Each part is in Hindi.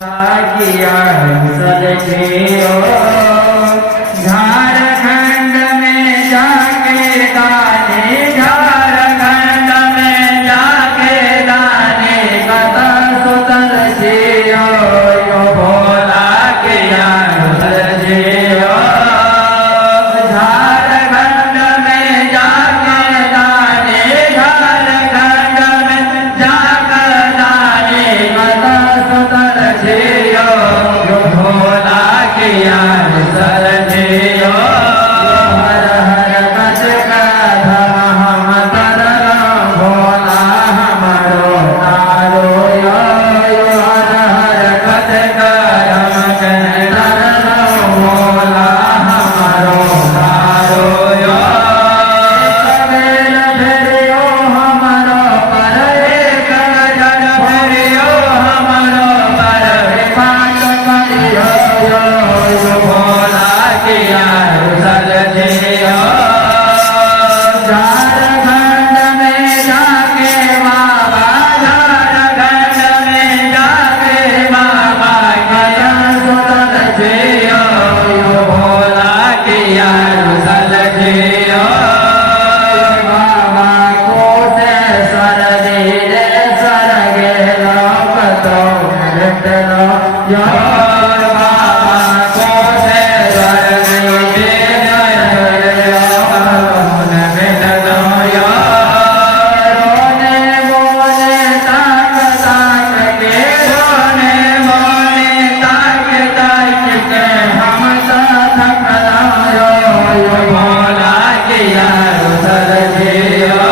किया सदजियो झारखंड में जाके दाने झारखंड में जाके दाने कथा सुतल जियो यो भोला किया सदजियो झारखंड में जाके दाने झारखंड में जाकर दाने कथा सुतल जियो यो भोला किया सरजियो हर हर कच कथा हम तरलो भोला हमारो तारो यो हर हर कच कथा हम तरलो भोला हमारो तारो यो कबीर फेरियो हमारो पर एक जन फेरियो हमारो पर पाठ करियो यो भोला किया सरजियो झारखंड में जाके बाबा झारखंड में जाके बाबा किया सरजियो यो भोला किया सरजियो बाबा को से सरजी रे सरगे लोक तो मृतलो यो बाबा को से सरजी रे मृतलो यो रोने बोले ताक ताक के रोने बोले ताक ताक के हम थकला यो भोला किया सरजियो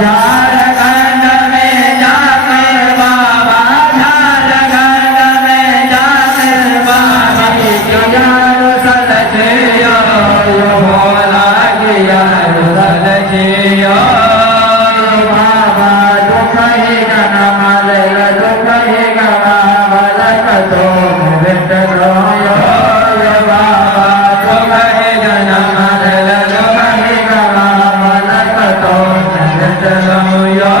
झारखंड में जाकर बाबा झारखंड में जाकर बाबा किया सरजियो यो भोला किया सरजियो बाबा दुख ही गनम ले दुख ही गनम लक तो भेटलो यो बाबा दुख ही गनम ले दुख ही गनम लक तो भेटलो यो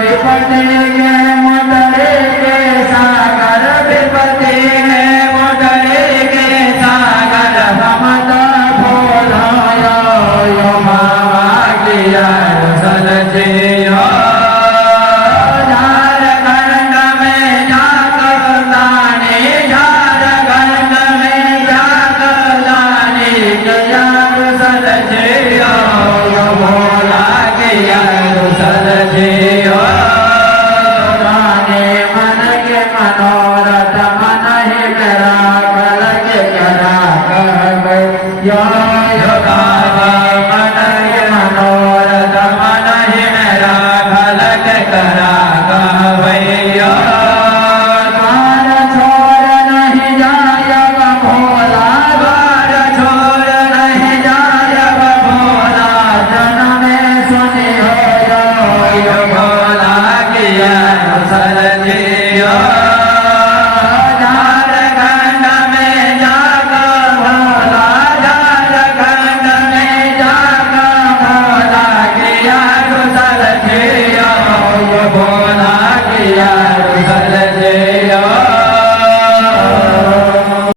विपत्ति के मोटरे के सागर विपत्ति के मोटरे के सागर समत भोला यो बाबा किया सरजियो झारखंड में जाकर दाने झारखंड में जाकर दाने किया सरजियो यो भोला किया सरजियो दाने मन के मनो